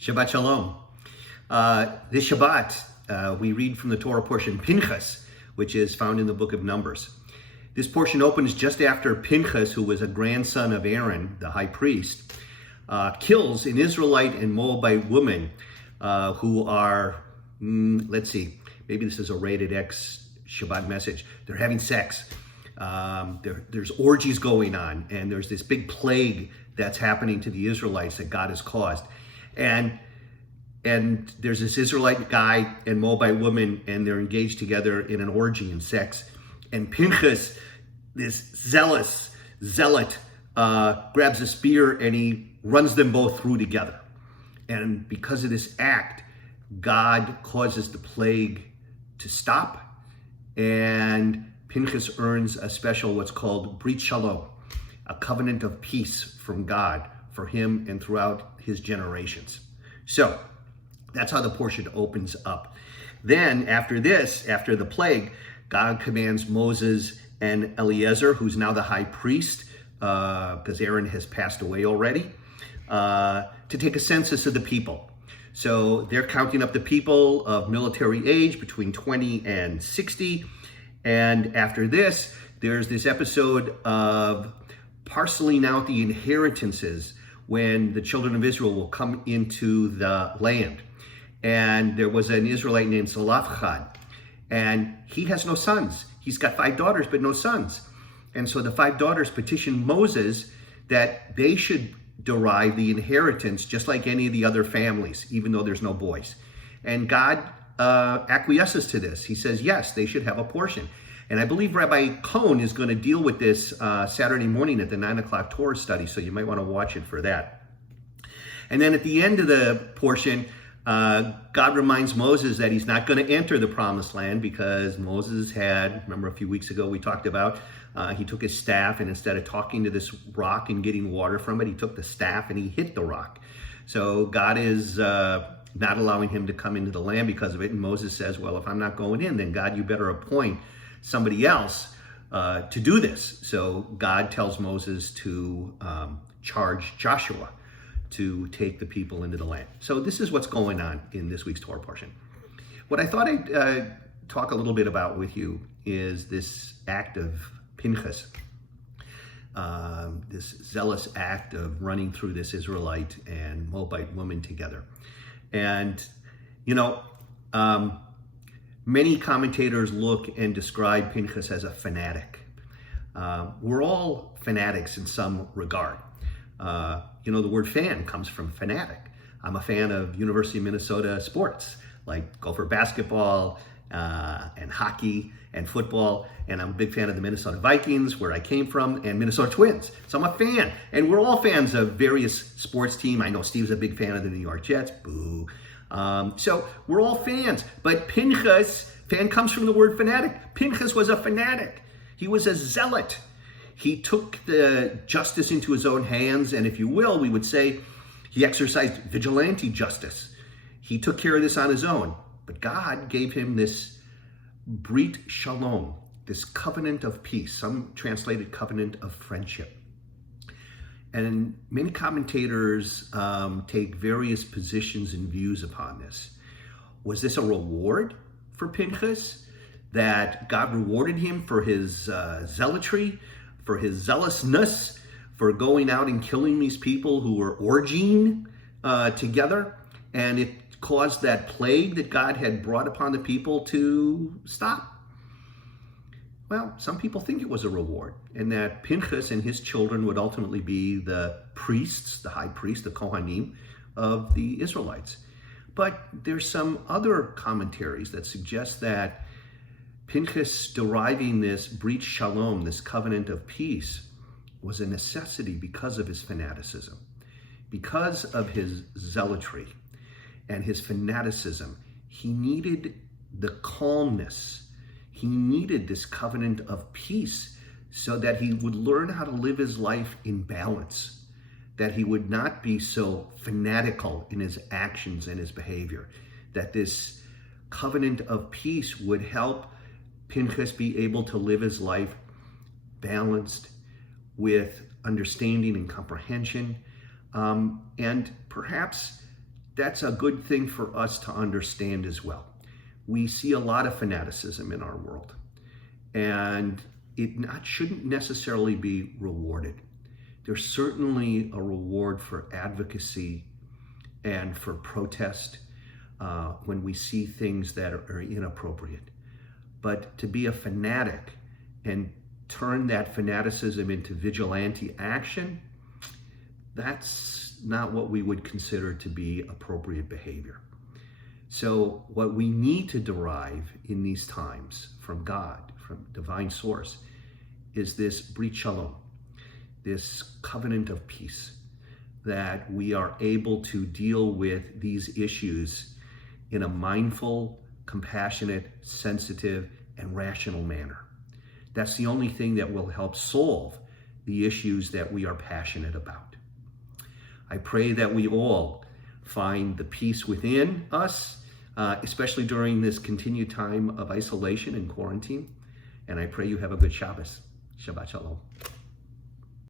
Shabbat Shalom. This Shabbat, we read from the Torah portion Pinchas, which is found in the book of Numbers. This portion opens just after Pinchas, who was a grandson of Aaron, the high priest, kills an Israelite and Moabite woman who are, maybe this is a rated X Shabbat message. They're having sex. There's orgies going on, and there's this big plague that's happening to the Israelites that God has caused. And there's this Israelite guy and Moabite woman, and they're engaged together in an orgy and sex. And Pinchas, this zealot, grabs a spear and he runs them both through together. And because of this act, God causes the plague to stop, and Pinchas earns a special, what's called Brit Shalom, a covenant of peace from God for him and throughout his generations. So that's how the portion opens up. Then after this, after the plague, God commands Moses and Eleazar, who's now the high priest, because Aaron has passed away already, to take a census of the people. So they're counting up the people of military age between 20 and 60. And after this, there's this episode of parceling out the inheritances when the children of Israel will come into the land. And there was an Israelite named Zelophehad, and he has no sons. He's got 5 daughters, but no sons. And so the 5 daughters petitioned Moses that they should derive the inheritance just like any of the other families, even though there's no boys. And God acquiesces to this. He says, yes, they should have a portion. And I believe Rabbi Cohn is going to deal with this Saturday morning at the 9 o'clock Torah study, so you might want to watch it for that. And then at the end of the portion, God reminds Moses that he's not going to enter the promised land because Moses had, remember a few weeks ago we talked about, he took his staff, and instead of talking to this rock and getting water from it, he took the staff and he hit the rock. So God is not allowing him to come into the land because of it. And Moses says, well, if I'm not going in, then God, you better appoint somebody else to do this. So God tells Moses to charge Joshua to take the people into the land. So this is what's going on in this week's Torah portion. What I thought I'd talk a little bit about with you is this act of Pinchas, this zealous act of running through this Israelite and Moabite woman together. And, many commentators look and describe Pinchas as a fanatic. We're all fanatics in some regard. The word fan comes from fanatic. I'm a fan of University of Minnesota sports, like Gopher basketball and hockey and football. And I'm a big fan of the Minnesota Vikings, where I came from, and Minnesota Twins. So I'm a fan. And we're all fans of various sports teams. I know Steve's a big fan of the New York Jets. Boo. So we're all fans. But Pinchas, fan comes from the word fanatic. Pinchas was a fanatic. He was a zealot. He took the justice into his own hands, and if you will, we would say he exercised vigilante justice. He took care of this on his own. But God gave him this Brit Shalom, this covenant of peace, some translated covenant of friendship. And many commentators take various positions and views upon this. Was this a reward for Pinchas, that God rewarded him for his zealotry, for his zealousness, for going out and killing these people who were orgying together, and it caused that plague that God had brought upon the people to stop? Well, some people think it was a reward, and that Pinchas and his children would ultimately be the priests, the high priest, the Kohanim of the Israelites. But there's some other commentaries that suggest that Pinchas deriving this Brit Shalom, this covenant of peace, was a necessity because of his fanaticism. Because of his zealotry and his fanaticism, he needed the calmness. He needed this covenant of peace so that he would learn how to live his life in balance, that he would not be so fanatical in his actions and his behavior, that this covenant of peace would help Pinchas be able to live his life balanced with understanding and comprehension, and perhaps that's a good thing for us to understand as well. We see a lot of fanaticism in our world, and shouldn't necessarily be rewarded. There's certainly a reward for advocacy and for protest when we see things that are inappropriate. But to be a fanatic and turn that fanaticism into vigilante action, that's not what we would consider to be appropriate behavior. So what we need to derive in these times from God, from divine source, is this brit shalom, this covenant of peace, that we are able to deal with these issues in a mindful, compassionate, sensitive, and rational manner. That's the only thing that will help solve the issues that we are passionate about. I pray that we all find the peace within us, especially during this continued time of isolation and quarantine. And I pray you have a good Shabbos. Shabbat Shalom.